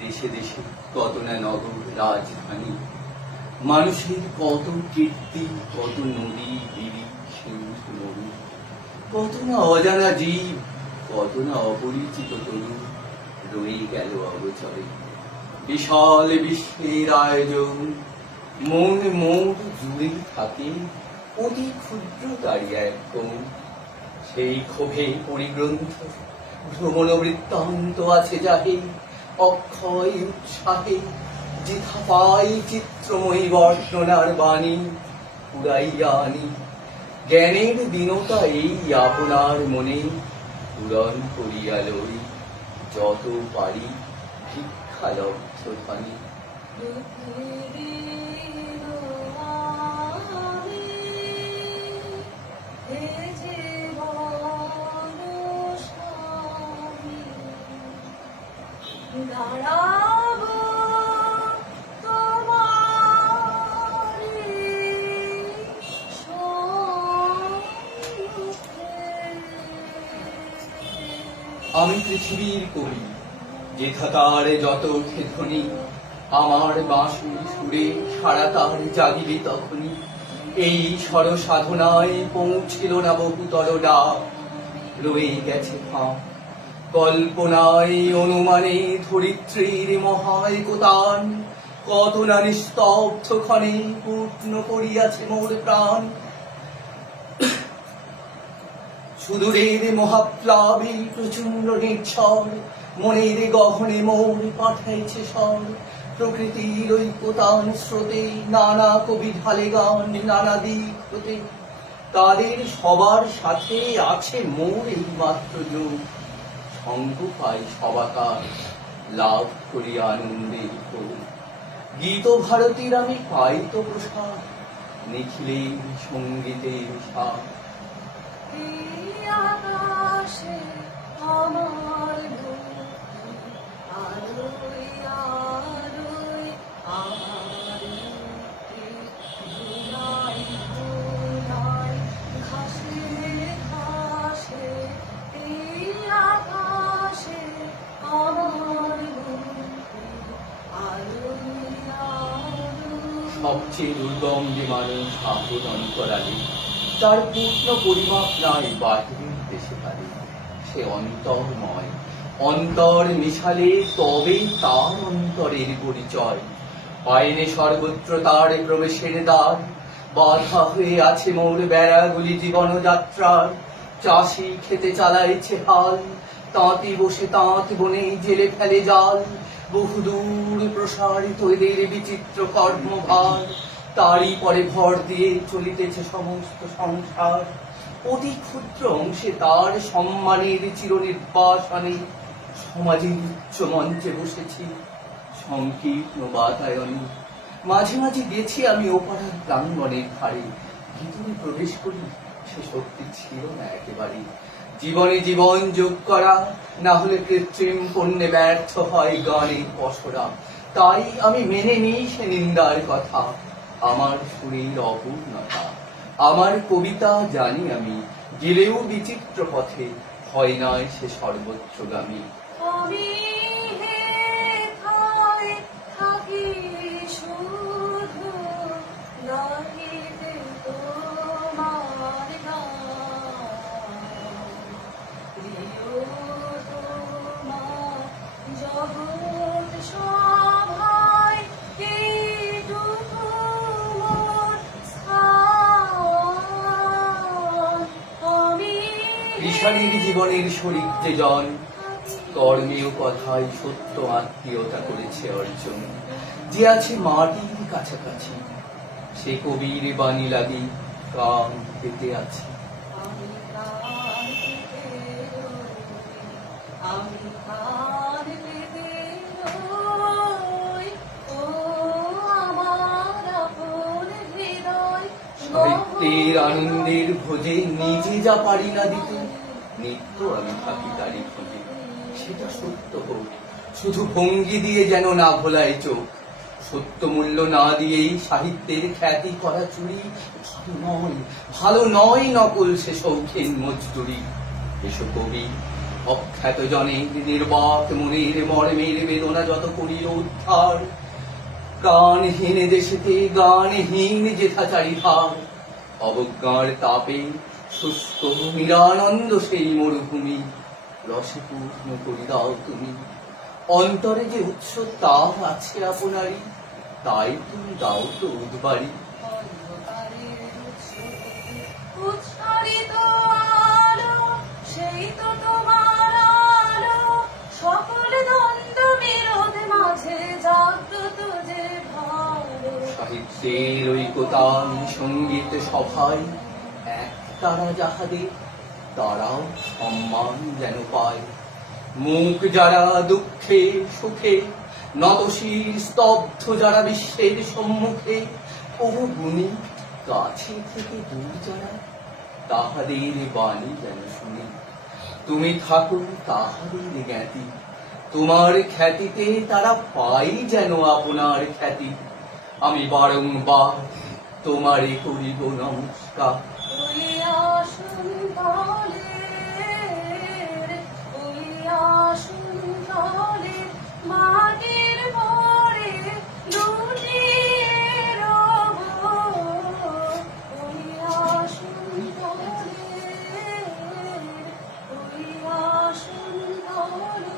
দেশে দেশে কত না নগর রাজধানী, মানুষের কত কীর্তি, কত নদী বিলি সিন্ধু নদী, কত না অজানা জীব, কত না অপরিচিত তরু রয়ে গেল অগোচরে। বিশাল বিশ্বের আয়োজন মন মোট জুড়ে থাকে অতি ক্ষুদ্র তারই এক কোণ। সেই ক্ষোভে পরিগ্রন্থ ভ্রমণ বৃত্তান্ত আছে যাহে, অক্ষয় উৎসাহে যেথা পাই চিত্রময়ী বর্ণনার বাণী উড়াইয়া আনি। জ্ঞানের দীনতা এই আপনার মনে পূরণ করিয়া লই, যত পারি ভিক্ষা লব্ধ ধনী। আমি পৃথিবীর কবি, যেথা তার যত ধ্বনি, আমার বাঁশুর সুরে সারা তার জাগিবে তখনই। এই স্বর সাধনায় পৌঁছিল না বহুতর ডাক, রয়ে গেছে ফাঁক কল্পনায় অনুমানে ধরিত্রীর মহায়কতান। কত না নিস্তব্ধ ক্ষণে পূর্ণ করিয়াছে মোর প্রাণ। সুদূরের মহাপ্লাবী প্রচন্ড নির্ঝর মনের গহনে মোর পাঠাইছে স্বর। প্রকৃতির ঐকতান স্রোতে নানা কবি ঢালে গান নানা দিক হতে, তাদের সবার সাথে আছে মোর এই মাত্র যোগ। সঙ্গ পাই সবাকার লাভ করি আনন্দের ভোগ। গীত ভারতীর আমি পাই তো প্রসাদ, নিখিলের সঙ্গীতের সার। আকাশে আমার আলোয় আলোয় আমার ধুলাই ধুলাই ঘাসে ঘাসে। এই আকাশে আমার আলোয় আলোয়। সবচেয়ে দুর্গম যে মানুষ আপন অন্তরালে, তার পূর্ণ পরিমাপ নাই বাহিরের দেশে পারে। সে অন্তর্ময়, অন্তর মিশালে তবে তার অন্তরের পরিচয়। আইনে সর্বত্র তার প্রবেশের দ্বার, বাধা হয়ে আছে মোর বেড়াগুলি জীবনযাত্রার। চাষি খেতে চালাইছে হাল, তাঁতি বসে তাঁত বনে জেলে ফেলে জাল। বহুদূর প্রসারিত এদের বিচিত্র কর্মভার, তারই পরে ভর দিয়ে চলিতেছে সমস্ত সংসার। অতি ক্ষুদ্র অংশে তার সম্মানের চিরনির্বাসনে সমাজের উচ্চ মঞ্চে বসেছি সংকীর্ণ বাতায়নে। মাঝে মাঝে গেছি আমি ওপাড়ার প্রাঙ্গণের ধারে, ভিতরে প্রবেশ করি সে শক্তি ছিল না একেবারে। জীবনে জীবন যোগ করা, না হলে কৃত্রিম পণ্যে ব্যর্থ হয় গানের পসরা। তাই আমি মেনে নিই সে নিন্দার কথা, আমার সুরের অপূর্ণতা। আমার কবিতা জানি আমি গেলেও বিচিত্র পথে, হয় নয় সে সর্বত্রগামী। আমি হেথায় থাকি শুধু গাহিতে তোমার গান। প্রিয়তমা জগৎ সভায় এইটুকু মোর স্থান। আমি ঈশানীর জীবনের শরীর যে জন, কর্মীয় কথায় সত্য আত্মীয়তা করেছে অর্জন। যে আছে মাটির কাছাকাছি, সে কবির বাণী লাগে কান পেতে আছে। আমি কান পেতে রই, আমি কান পেতে রই। ও আমার আপন হৃদয়, সাহিত্যের আনন্দের ভোজে নিজে যা পারি না দিতে, নিত্য আমি থাকি তারই খোঁজে। সেটা সত্য হোক, শুধু ভঙ্গি দিয়ে যেন না ভোলায় চোখ। সত্য মূল্য না দিয়েই সাহিত্যের খ্যাতি করা চুরি ভালো নয় নকল সে শৌখিন মজদুরি। এসো কবি, অখ্যাত জনে নির্বাক মনের মর্মের বেদনা যত করিল উদ্ধার, প্রাণহীন দেশেতে গানহীন যেথাচারি ধার, অবজ্ঞার তাপে শুষ্ক নিরানন্দ সেই মরুভূমি রসে পূর্ণ করি দাও তুমি। অন্তরে যে উৎস তার আছে আপনারই, তাই তুমি দাও তো উদ্বারি। অন্ধকারের উৎস থেকে উৎসারিত আলো, সেই তো তোমার আলো, সকল দ্বন্দ্ব বিরোধ মাঝে জাগ্রত যে ভালো। সাহিত্যের ঐকতান সঙ্গীত সভায় এক তারা যাহাদের, তারাও সম্মান যেন পায়। মুখ যারা দুঃখে সুখে নতশির স্তব্ধ যারা বিশ্বের সম্মুখে, ও গুণী কাছে থেকে দূর যারা, তাহাদের বাণী যেন শুনি। তুমি থাকো তাহাদের জ্ঞাতি, তোমার খ্যাতিতে তারা পাই যেন আপনার খ্যাতি। আমি বারংবার তোমারে করিব নমস্কার। ওই আসন তলে, ওই আসন তলে মাটির পরে লুটিয়ে রব, ওই আসন তলে, ওই আসন তলে।